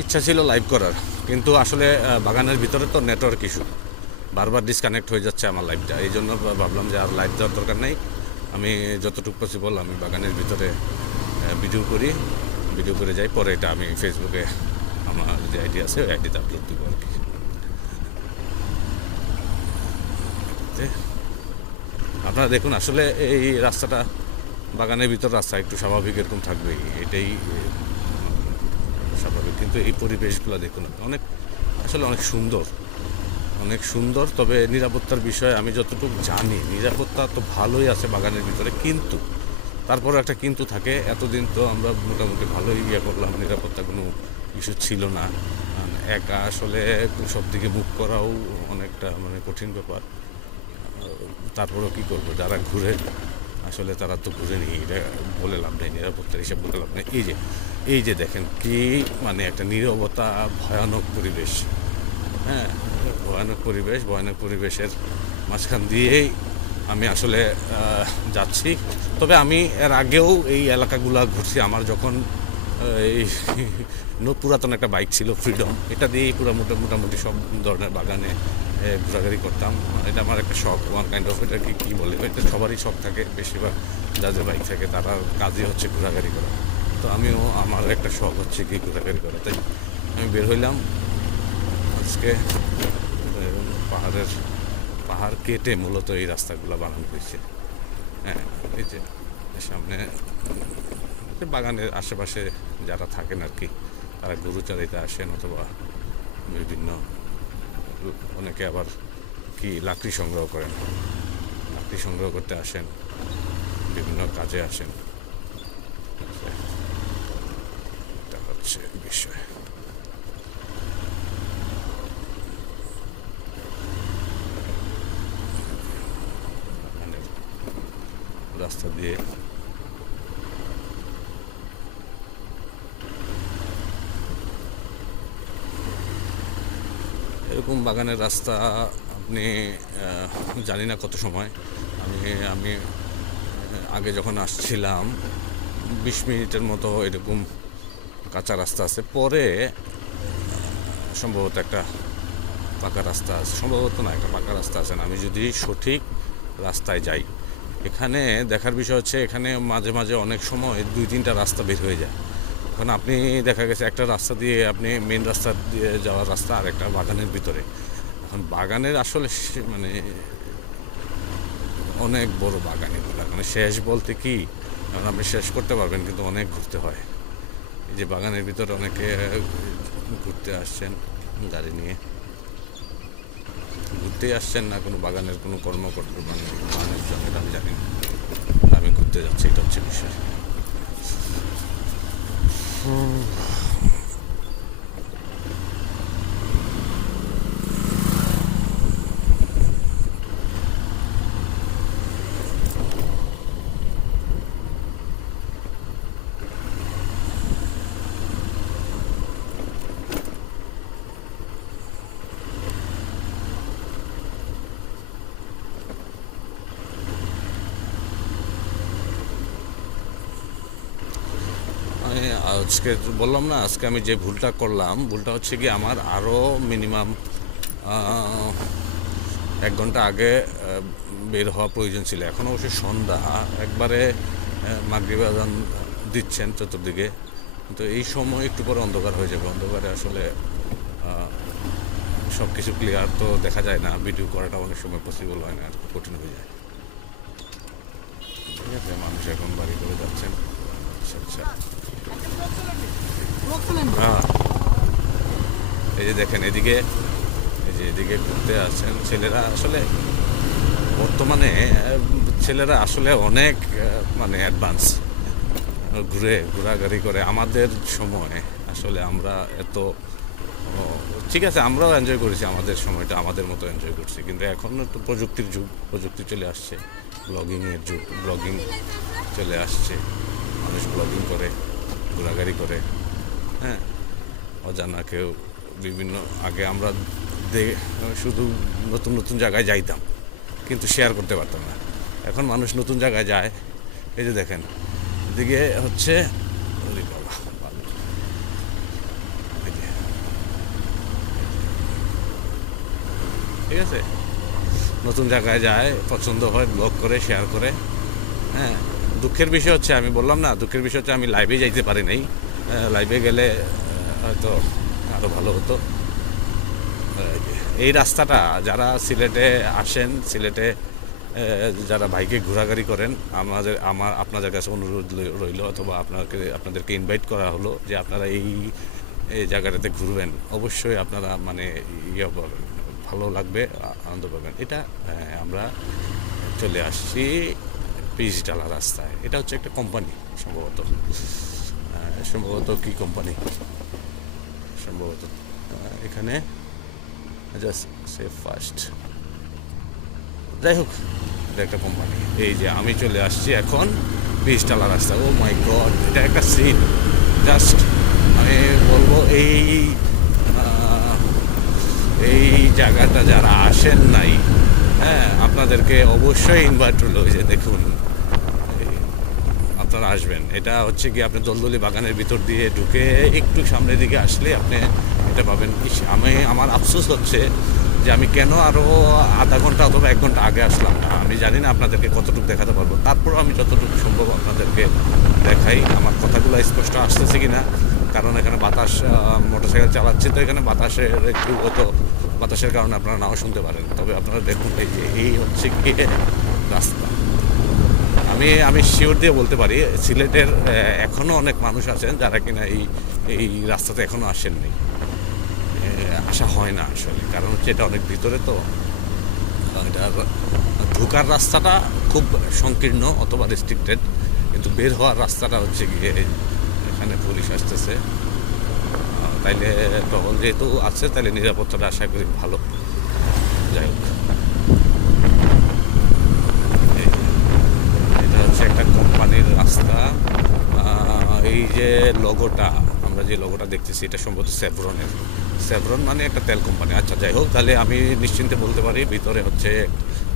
ইচ্ছা ছিল লাইভ করার, কিন্তু আসলে বাগানের ভিতরে তো নেটওয়ার্ক ইস্যু, বারবার ডিসকানেক্ট হয়ে যাচ্ছে আমার লাইভটা। এই জন্য ভাবলাম যে আর লাইভ দেওয়ার দরকার নেই, আমি যতটুকু পসিবল আমি বাগানের ভিতরে ভিডিও করে যাই, পরে এটা আমি ফেসবুকে আমার যে আইডি আছে ওই আইডিতে আপলোড দিব আর কি। আপনারা দেখুন, আসলে এই রাস্তাটা বাগানের ভিতর রাস্তা একটু স্বাভাবিক এরকম থাকবেই, এটাই স্বাভাবিক। কিন্তু এই পরিবেশগুলো দেখুন, আসলে অনেক সুন্দর। তবে নিরাপত্তার বিষয়ে আমি যতটুকু জানি, নিরাপত্তা তো ভালোই আছে বাগানের ভিতরে, কিন্তু তারপরে একটা কিন্তু থাকে। এতদিন তো আমরা মোটামুটি ভালোই করলাম, নিরাপত্তা কোনো ইস্যু ছিল না। একা আসলে সব দিকে মুভ করাও অনেকটা কঠিন ব্যাপার। তারপরেও কী করবো, যারা ঘুরে আসলে তারা তো ঘুরে নিই, এটা বলে লাভ নেই, নিরাপত্তার হিসাব বলে লাভ নেই। এই যে দেখেন কি একটা নীরবতা, ভয়ানক পরিবেশ। হ্যাঁ, ভয়ানক পরিবেশের মাঝখান দিয়েই আমি আসলে যাচ্ছি। তবে আমি এর আগেও এই এলাকাগুলো ঘুরছি। আমার যখন এই পুরাতন একটা বাইক ছিল ফ্রিডম, এটা দিয়েই মোটামুটি সব ধরনের বাগানে ঘোরাঘুরি করতাম। এটা আমার একটা শখ, ওয়ান কাইন্ড অফ, এটা কী বলে, এটা সবারই শখ থাকে, বেশিরভাগ যাদের বাইক থাকে তার কাজই হচ্ছে ঘোরাঘুরি করা। তো আমার একটা শখ হচ্ছে কি ঘোরাঘুরি করা, তাই আমি বের হইলাম আজকে। পাহাড় কেটে মূলত এই রাস্তাগুলো বানানো হয়েছে। হ্যাঁ, এই যে সামনে বাগানের আশেপাশে যারা থাকেন আর কি, তারা গরু চড়াইতে আসেন, অথবা বিভিন্ন অনেকে আবার লাকড়ি সংগ্রহ করেন, লাকড়ি সংগ্রহ করতে আসেন, বিভিন্ন কাজে আসেন। এটা হচ্ছে বিষয়। রাস্তা দিয়ে এরকম বাগানের রাস্তা আপনি জানি না কত সময়, আমি আগে যখন আসছিলাম 20 মিনিটের মতো এরকম কাঁচা রাস্তা আছে, পরে সম্ভবত একটা পাকা রাস্তা আছে, একটা পাকা রাস্তা আছে না, আমি যদি সঠিক রাস্তায় যাই। এখানে দেখার বিষয় হচ্ছে, এখানে মাঝে মাঝে অনেক সময় 2-3টা রাস্তা বের হয়ে যায়। এখন আপনি দেখা গেছে একটা রাস্তা দিয়ে আপনি মেন রাস্তা দিয়ে যাওয়ার রাস্তা, আর একটা বাগানের ভিতরে। এখন বাগানের আসলে অনেক বড় বাগান এগুলো, শেষ বলতে কি, কারণ আপনি শেষ করতে পারবেন, কিন্তু অনেক ঘুরতে হয়। এই যে বাগানের ভিতরে অনেকে ঘুরতে আসছেন গাড়ি নিয়ে, ঘুরতে আসছেন না কোনো বাগানের কোনো কর্মকর্তা মানুষজন, এটা আমি জানি না, আমি ঘুরতে যাচ্ছি, এটা হচ্ছে বিষয়। আজকে বললাম না, আজকে আমি যে ভুলটা করলাম, ভুলটা হচ্ছে কি, আমার আরও মিনিমাম 1 ঘন্টা আগে বের হওয়া প্রয়োজন ছিল। এখন অবশ্যই সন্ধ্যা, একবারে মাগরিব আযান দিচ্ছেন চতুর্দিকে, কিন্তু এই সময় একটু পরে অন্ধকার হয়ে যাবে। অন্ধকারে আসলে সব কিছু ক্লিয়ার তো দেখা যায় না, ভিডিও করাটা অনেক সময় পসিবল হয় না, আর কঠিন হয়ে যায়। ঠিক আছে, মানুষ এখন বাড়ি করে যাচ্ছেন। আচ্ছা আচ্ছা, হ্যাঁ, এই যে দেখেন এদিকে, এদিকে ঘুরতে আসছেন ছেলেরা। আসলে বর্তমানে ছেলেরা আসলে অনেক অ্যাডভান্স, ঘোরাঘুরি করে। আমাদের সময় আসলে আমরা এত, ঠিক আছে, আমরাও এনজয় করেছি আমাদের সময়টা, আমাদের মতো এনজয় করছি, কিন্তু এখন তো প্রযুক্তির যুগ, প্রযুক্তি চলে আসছে, ব্লগিংয়ের যুগ, ব্লগিং চলে আসছে, মানুষ ব্লগিং করে, ঘোরাঘুরি করে। হ্যাঁ, অজানা কেউ বিভিন্ন, আগে আমরা শুধু নতুন নতুন জায়গায় যাইতাম, কিন্তু শেয়ার করতে পারতাম না। এখন মানুষ নতুন জায়গায় যায়, এই যে দেখেন এদিকে হচ্ছে, ঠিক আছে, নতুন জায়গায় যায়, পছন্দ হয়, ব্লগ করে, শেয়ার করে। হ্যাঁ, দুঃখের বিষয় হচ্ছে, আমি বললাম না, দুঃখের বিষয় হচ্ছে আমি লাইভে যাইতে পারি নাই। লাইভে গেলে হয়তো আরও ভালো হতো। এই রাস্তাটা যারা সিলেটে আসেন, সিলেটে যারা বাইকে ঘোরাঘুরি করেন, আপনাদের কাছে অনুরোধ রইল, অথবা আপনাদেরকে ইনভাইট করা হলো যে আপনারা এই জায়গাটাতে ঘুরবেন, অবশ্যই আপনারা মানে ইয়ে পাবেন, ভালো লাগবে, আনন্দ পাবেন। এটা আমরা চলে আসছি পিচডালা রাস্তায়। এটা হচ্ছে একটা কোম্পানি, সম্ভবত কি কোম্পানি, সম্ভবত এখানে জাস্ট সেফ ফার্স্ট, যাই হোক, এটা একটা কোম্পানি। এই যে আমি চলে আসছি এখন পিচডালা রাস্তা। ও মাই গড, এটা একটা সিন, জাস্ট আমি বলবো এই জায়গাটা যারা আসেন নাই, হ্যাঁ, আপনাদেরকে অবশ্যই ইনভাইট হলো যে দেখুন, আপনারা আসবেন। এটা হচ্ছে কি, আপনি দলদলি বাগানের ভিতর দিয়ে ঢুকে একটু সামনের দিকে আসলে আপনি এটা পাবেন। আমার আফসোস হচ্ছে যে আমি কেন আরও আধা ঘন্টা অথবা 1 ঘন্টা আগে আসলাম না। আমি জানি না আপনাদেরকে কতটুকু দেখাতে পারবো, তারপরও আমি যতটুকু সম্ভব আপনাদেরকে দেখাই। আমার কথাগুলো স্পষ্ট আসতেছে কি না, কারণ এখানে বাতাস, মোটরসাইকেল চালাচ্ছি তো এখানে বাতাসের কারণে আপনারা নাও শুনতে পারেন। তবে আপনারা দেখুন, এই হচ্ছে গিয়ে রাস্তা। আমি শিওর দিয়ে বলতে পারি, সিলেটের এখনও অনেক মানুষ আছেন যারা কিনা এই রাস্তাতে এখনও আসেননি, আসা হয় না আসলে। কারণ হচ্ছে এটা অনেক ভিতরে, তো এটা ঢোকার রাস্তাটা খুব সংকীর্ণ অথবা রেস্ট্রিক্টেড, কিন্তু বের হওয়ার রাস্তাটা হচ্ছে গিয়ে এখানে পুলিশ আসতেছে। তাইলে টহল যেহেতু আছে, তাহলে নিরাপত্তাটা আশা করি ভালো। যাই হোক, এটা হচ্ছে একটা কোম্পানির রাস্তা। এই যে লোগোটা, আমরা যে লোগোটা দেখতেছি, এটা সম্ভবত সেভরন মানে একটা তেল কোম্পানি। আচ্ছা, যাই হোক, তাহলে আমি নিশ্চিন্তে বলতে পারি ভিতরে হচ্ছে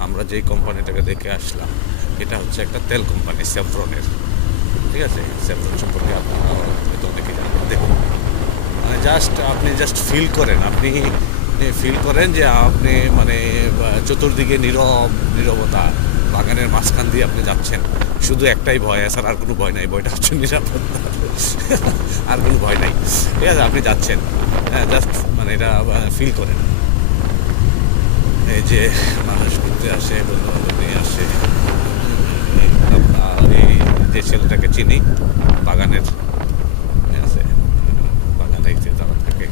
আমরা যেই কোম্পানিটাকে দেখে আসলাম, এটা হচ্ছে একটা তেল কোম্পানি সেভরনের। ঠিক আছে, সেভরন সম্পর্কে আপনারা হয়তো অনেকে জানেন। দেখুন, মানে আপনি জাস্ট ফিল করেন যে আপনি মানে চতুর্দিকে নীরবতা, বাগানের মাঝখান দিয়ে আপনি যাচ্ছেন। শুধু একটাই ভয়, এছাড়া আর কোনো ভয় নাই। ভয়টা হচ্ছে নিরাপত্তা, আর কোনো ভয় নাই। ঠিক আছে, আপনি যাচ্ছেন, হ্যাঁ, জাস্ট মানে এটা ফিল করেন। এই যে মানুষ ঘুরতে আসে, বন্ধুবান্ধব নিয়ে আসে। এই যে ছেলেটাকে চিনি, বাগানের, ঠিক আছে, বাগানে তারা থাকে।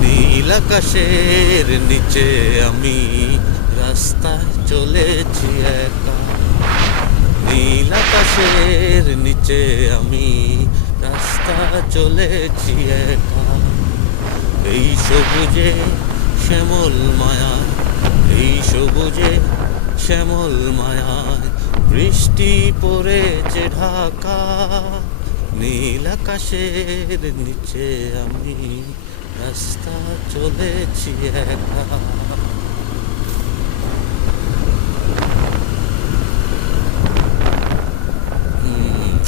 নীল আকাশের নিচে আমি রাস্তায় চলেছি একা, নীল আকাশের নিচে আমি রাস্তা চলেছি একা। এই সবুজে শ্যামল মায়ায়, এই সবুজে শ্যামল মায়ায় বৃষ্টি পড়েছে ঢাকা, নীল আকাশের নিচে আমি রাস্তা চলেছি একা।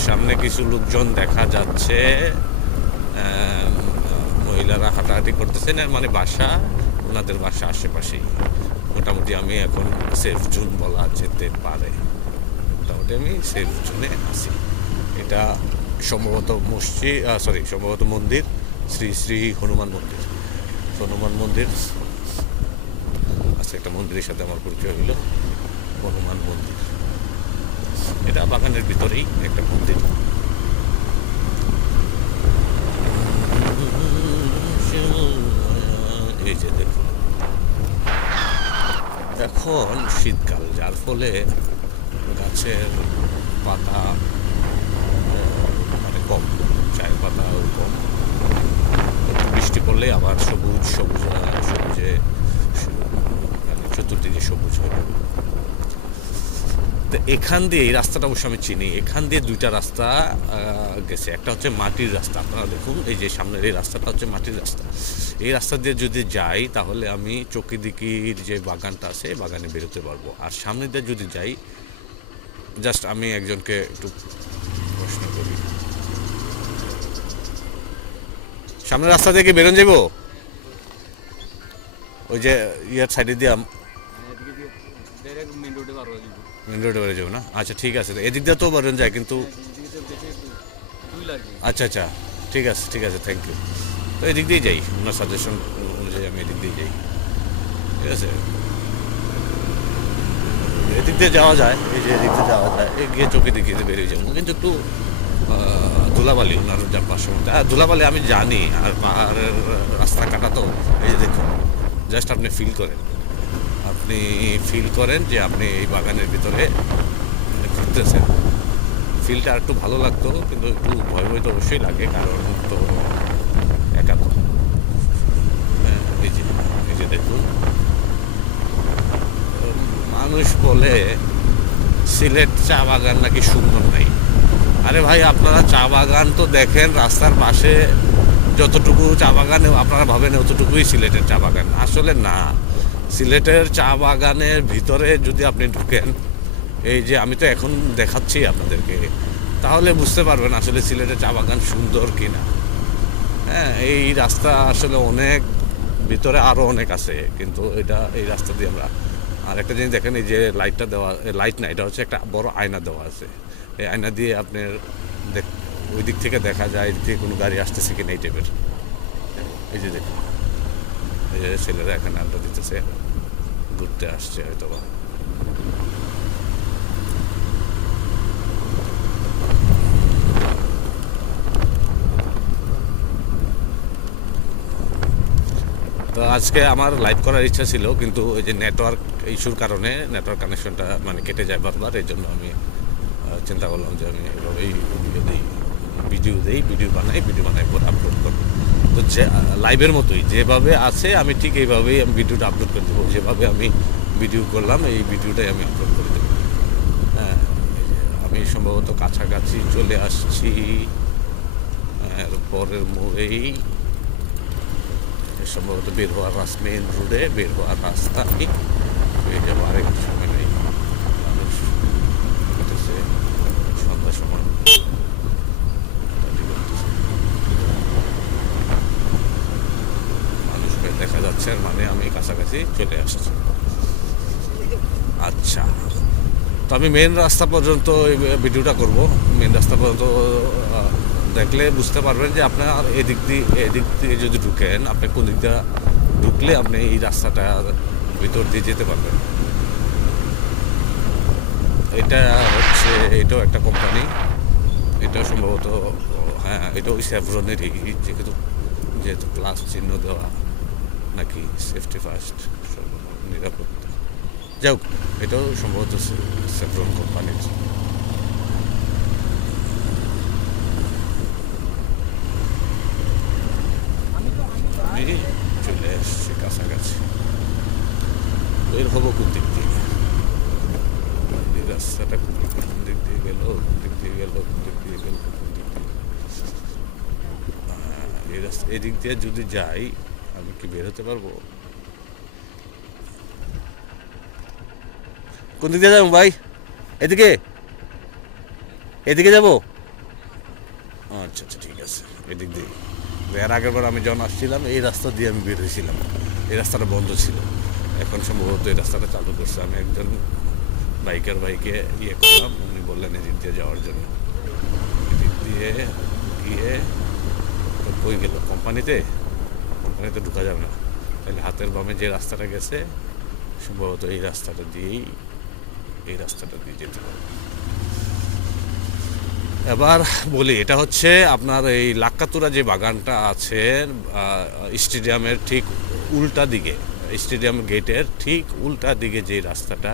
সামনে কিছু লোকজন দেখা যাচ্ছে, মহিলারা হাঁটাহাঁটি করতেছেন, মানে ওনাদের বাসা আশেপাশেই। মোটামুটি আমি এখন সেফ জোন বলা যেতে পারে, মোটামুটি আমি সেফ জোনে আছি। এটা সম্ভবত সম্ভবত মন্দির, শ্রী শ্রী হনুমান মন্দির। আচ্ছা, একটা মন্দিরের সাথে আমার পরিচয় হলো, হনুমান মন্দির। এটা বাগানের ভিতরেই একটা মন্দির। এই যে দেখুন, এখন শীতকাল, যার ফলে গাছের পাতা মানে কম, চায়ের পাতা কম। বৃষ্টি পড়লে আবার সবুজে মানে চতুর্দিকে সবুজ হয়ে যাবে। তো এখান দিয়ে এই রাস্তাটা অবশ্য আমি চিনি, এখান দিয়ে দুইটা রাস্তা গেছে। একটা হচ্ছে মাটির রাস্তা, আপনারা দেখুন এই যে সামনের এই রাস্তাটা হচ্ছে মাটির রাস্তা। এই রাস্তা দিয়ে যদি যাই তাহলে আমি চকিদিকির যে বাগানটা আছে এই বাগানে বেরোতে পারবো। আর সামনে দিয়ে যদি যাই, জাস্ট আমি একজনকে একটু প্রশ্ন করি, সামনের রাস্তা দিয়ে কি বেরোন যাবো? ওই যে ইয়ার সাইডে দিয়ে মেন রোডে বেরো যাবো না? আচ্ছা ঠিক আছে, এদিক দিয়ে তো বেরোন যায় কিন্তু। আচ্ছা আচ্ছা, ঠিক আছে ঠিক আছে, থ্যাংক ইউ। তো এদিক দিয়েই যাই, ওনার সাজেশন অনুযায়ী আমি এদিক দিয়ে যাই, ঠিক আছে। এদিক দিয়ে যাওয়া যায়, এই যে এদিক দিয়ে যাওয়া যায়, এই গিয়ে চোখে দিকে বেরিয়ে যাবো, কিন্তু একটু ধুলাবালি ওনার যাবার সময়। ধুলাবালি আমি জানি, আর পাহাড়ের রাস্তা কাটা তো। এই যে দেখুন, জাস্ট আপনি ফিল করেন, আপনি ফিল করেন যে আপনি এই বাগানের ভিতরে ঘুরতেছেন। ফিলটা একটু ভালো লাগতো, কিন্তু একটু ভয় ভয় তো অবশ্যই লাগে, কারণ তো একা তো। হ্যাঁ, এই যে দেখুন, মানুষ বলে সিলেট চা বাগান নাকি সুন্দর নাই। আরে ভাই, আপনারা চা বাগান তো দেখেন রাস্তার পাশে, যতটুকু চা বাগান আপনারা ভাবেন অতটুকুই সিলেটের চা বাগান। আসলে না, সিলেটের চা বাগানের ভিতরে যদি আপনি ঢুকেন, এই যে আমি তো এখন দেখাচ্ছি আপনাদেরকে, তাহলে বুঝতে পারবেন আসলে সিলেটের চা বাগান সুন্দর কিনা। হ্যাঁ, এই রাস্তা আসলে অনেক ভিতরে আরও অনেক আছে, কিন্তু এই রাস্তা দিয়ে আমরা। আর একটা জিনিস দেখেন, এই যে লাইটটা দেওয়া, লাইট না, এটা হচ্ছে একটা বড় আয়না দেওয়া আছে। এই আয়না দিয়ে আপনার ওই দিক থেকে দেখা যায় এদিক থেকে কোনো গাড়ি আসতেছে কিনা, এই টাইপের। এই যে দেখুন, এই যে ছেলেরা এখানে আড্ডা দিতেছে, ঘুরতে আসছে হয়তো বা। তো আজকে আমার লাইভ করার ইচ্ছা ছিল, কিন্তু ওই যে নেটওয়ার্ক ইস্যুর কারণে নেটওয়ার্ক কানেকশনটা মানে কেটে যায় বারবার। এই জন্য আমি চিন্তা করলাম যে আমি এভাবেই ভিডিও বানাই পরে আপলোড করবো। তো যে লাইভের মতোই যেভাবে আছে আমি ঠিক এইভাবেই আমি ভিডিওটা আপলোড করে দেবো। যেভাবে আমি ভিডিও করলাম এই ভিডিওটাই আমি আপলোড করে দেবো। হ্যাঁ, আমি সম্ভবত কাছাকাছি চলে আসছি, পরের মোড়েই সম্ভবত বের হওয়ার মেন রোডে বের হওয়ার রাস্তা। হয়ে যাবো আরেক সময় নেই, মানুষ ঘটেছে সন্ধ্যার সময়। মানুষকে দেখা যাচ্ছে, আর মানে আমি কাছাকাছি চলে আসছি। আচ্ছা, তো আমি মেন রাস্তা পর্যন্ত এই ভিডিওটা করব। মেন রাস্তা পর্যন্ত দেখলে বুঝতে পারবেন যে আপনার এদিক দিয়ে যদি ঢুকেন, আপনি কোন দিক দিয়ে ঢুকলে আপনি এই রাস্তাটা ভিতর দিয়ে যেতে পারবেন। এটা হচ্ছে, এটাও একটা কোম্পানি, এটা সম্ভবত, হ্যাঁ এটা ওই স্যাভরনেরই, যেহেতু প্লাস চিহ্ন দেওয়া, নাকি সেফটি ফার্স্ট, নিরাপত্তা, যাই হোক এটাও সম্ভবত স্যাভরন কোম্পানির। আমি চলে এসছি কাছাকাছি। বের হবো কোন দিক দিয়ে, এই রাস্তাটা কোন দিক দিয়ে গেল, এই দিক দিয়ে যদি যাই আমি কি বের হতে পারবো? কোন দিক দিয়ে যাবো ভাই? এদিকে যাবো? আচ্ছা আচ্ছা, ঠিক আছে, এদিক দিয়ে। এর আগের বার আমি যখন আসছিলাম এই রাস্তা দিয়ে আমি বের হয়েছিলাম, এই রাস্তাটা বন্ধ ছিল। এখন সম্ভবত এই রাস্তাটা চালু করছে। আমি একজন বাইকে ইয়ে করলাম, উনি বললেন এদিক দিয়ে যাওয়ার জন্য। এদিক দিয়ে গিয়ে কই গেল? কোম্পানিতে ঢোকা যাবে না, তাহলে হাতের বামে যে রাস্তাটা গেছে সম্ভবত এই রাস্তাটা দিয়ে যেতে পারবো। এবার বলি, এটা হচ্ছে আপনার এই লাক্কাতুরা যে বাগানটা আছে স্টেডিয়ামের ঠিক উল্টা দিকে, স্টেডিয়াম গেটের ঠিক উল্টা দিকে যে রাস্তাটা,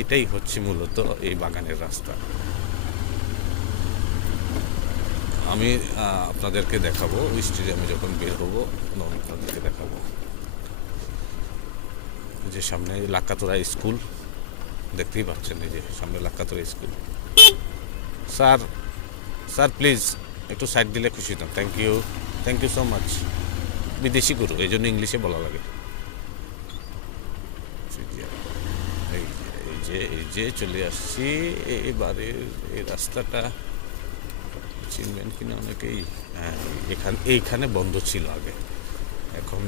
এটাই হচ্ছে মূলত এই বাগানের রাস্তা। আমি আপনাদেরকে দেখাবো স্টেডিয়ামে যখন বের হবো, আপনাদেরকে দেখাবো যে সামনে লাক্কাতুরা স্কুল, দেখতেই পাচ্ছেন এই যে সামনে Lakkatura school. Sir sir please একটু সাইড দিলে খুশি হতাম। Thank you so much. বিদেশি গরু, এই জন্য ইংলিশে বলা লাগে। এই যে চলে আসছি এবারে। এই রাস্তাটা চিনবেন কিনা অনেকেই। হ্যাঁ, এইখানে বন্ধ ছিল আগে, এখন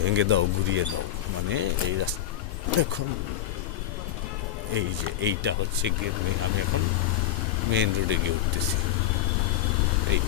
ভেঙে দাও, ঘুরিয়ে দাও, মানে এই রাস্তা এখন এই যে এইটা হচ্ছে গিয়ে আমি এখন মেইন রোডে গিয়ে উঠতেছি। এই